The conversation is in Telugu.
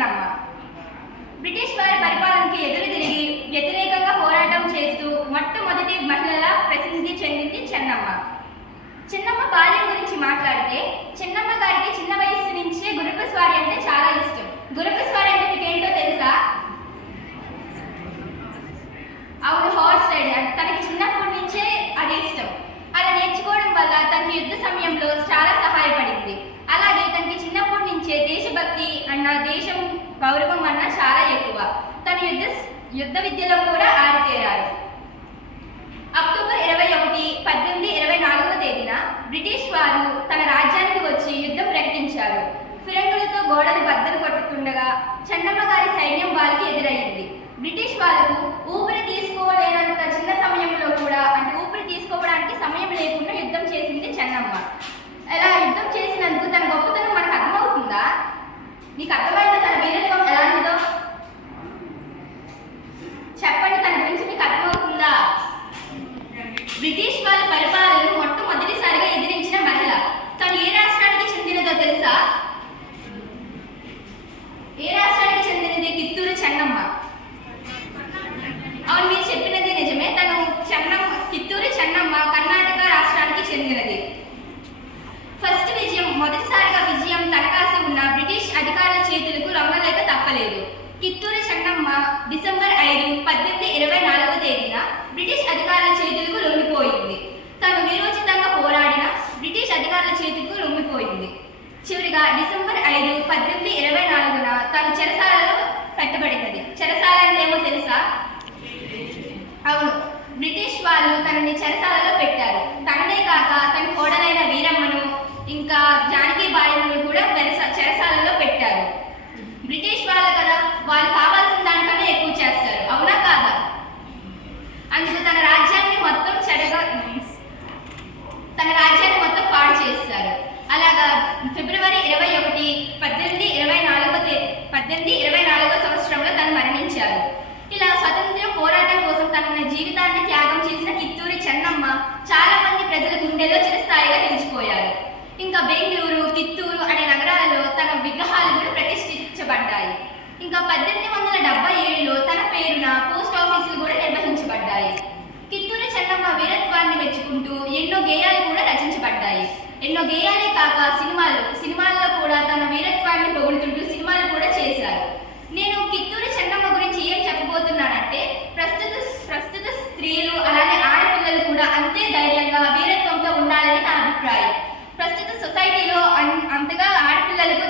చెన్నమ్మ. బ్రిటిష్ వారి పరిపాలనకి ఎదురు తిరిగి వ్యతిరేకంగా పోరాటం చేస్తూ మొట్టమొదటి మహిళలా ప్రసిద్ధి చెందింది చెన్నమ్మ. చెన్నమ్మ బాల్యం గురించి మాట్లాడితే, చెన్నమ్మ గారికి చిన్న వయసు నుంచే గుర్రపు స్వారీ అంటే చాలా ఇష్టం. గుర్రపు స్వారీ అంటే మీకు ఏంటో తెలుసా? అవును, హార్స్ రైడింగ్. తనకి చిన్నప్పటి నుంచే అది ఇష్టం. అలా నేర్చుకోవడం వల్ల తనకి యుద్ధ సమయంలో చాలా సహాయపడింది. అలాగే తనకి చిన్నప్పటి నుంచే దేశభక్తి అన్న, దేశం గౌరవం అన్న చాలా ఎక్కువ. తను యుద్ధ విద్యలో కూడా ఆరితేరారు. అక్టోబర్ 21, 1824 బ్రిటిష్ వారు తన రాజ్యానికి వచ్చి యుద్ధం ప్రకటించారు. ఫిరంగులతో గోడలు బద్దలు కొట్టుతుండగా చెన్నమ్మ గారి సైన్యం వాళ్ళకి ఎదురయ్యింది. బ్రిటిష్ వాళ్ళకు ఊపిరి తీసుకోలేనంత చిన్న సమయంలో కూడా, అంటే ఊపిరి తీసుకోవడానికి సమయం లేకుండా యుద్ధం చేసింది చెన్నమ్మ. అలా యుద్ధం చేసినందుకు తన గొప్పతనం మనకు అర్థమవుతుందా? నీకు అర్థమైందా తన వీరత్వం ఎలాంటిదో? చెప్పండి, తన గురించి మీకు అర్థమవుతుందా? బ్రిటిష్ వాళ్ళ పరిపాలనను మొట్టమొదటిసారిగా ఎదిరించిన మహిళ. తను ఏ రాష్ట్రానికి చెందినదో తెలుసా? ఏ రాష్ట్రానికి చెందినది? కిత్తూరు చెన్నమ్మ. అవును, మీరు చెప్పినది నిజమే. తను కిత్తూరు చెన్నమ్మ కర్ణాటక రాష్ట్రానికి చెందినది. ఫస్ట్ విజయం, మొదటిసారిగా విజయం తనకాసి ఉన్న బ్రిటిష్ అధికారుల చేతులకు లొంగలేక తప్పలేదు. కిత్తూరు చెన్నమ్మ డిసెంబర్ 5, 1824 బ్రిటిష్ అధికారుల చేతులకు లొంగిపోయింది. తను వీరోచితంగా పోరాడిన బ్రిటిష్ అధికారుల చేతులకు లొంగిపోయింది. చివరిగా డిసెంబర్ 5, 1824 తను చెరసాలలో పెట్టబడినది. చెరసాల అంటే ఏమో తెలుసా? అవును, బ్రిటిష్ వాళ్ళు తనని చెరసాలలో పెట్టారు. తననే కాక తన కోడలైన వీరమ్మను, ఇంకా జానకి బాయను కూడా చెరసాలలో పెట్టారు. బ్రిటిష్ వాళ్ళు కదా, వాళ్ళు కావాల్సిన దానికన్నా ఎక్కువ చేస్తారు, అవునా కాదా? అందుకు తన రాజ్యాన్ని మొత్తం పాడు చేస్తారు. అలాగా ఫిబ్రవరి 21, 1824 సంవత్సరంలో తను మరణించారు. ఇలా స్వతంత్ర పోరాటం కోసం తన జీవితాన్ని త్యాగం చేసిన కిత్తూరు చెన్నమ్మ చాలా మంది ప్రజల గుండెల్లో చిరస్థాయిగా నిలిచిపోయారు. ఇంకా బెంగళూరు, కిత్తూరు అనే నగరాలలో తన విగ్రహాలు కూడా ప్రతిష్ఠించబడ్డాయి. ఇంకా 1877లో తన పేరున పోస్ట్ ఆఫీసులు కూడా నిర్వహించబడ్డాయి. కిత్తూరు చెన్నమ్మ వీరత్వాన్ని మెచ్చుకుంటూ ఎన్నో గేయాలు కూడా రచించబడ్డాయి. ఎన్నో గేయాలే కాక సినిమాల్లో కూడా తన వీరత్వాన్ని పొగుడుతుంటూ సినిమాలు కూడా చేశారు. నేను కిత్తూరు చెన్నమ్మ గురించి ఏం చెప్పబోతున్నానంటే, ప్రస్తుత స్త్రీలు అలానే ఆడపిల్లలు కూడా అంతే ధైర్యంగా వీరత్వంతో ఉండాలని నా అభిప్రాయం. ప్రస్తుత సొసైటీలో అంతగా ఆడపిల్లలకు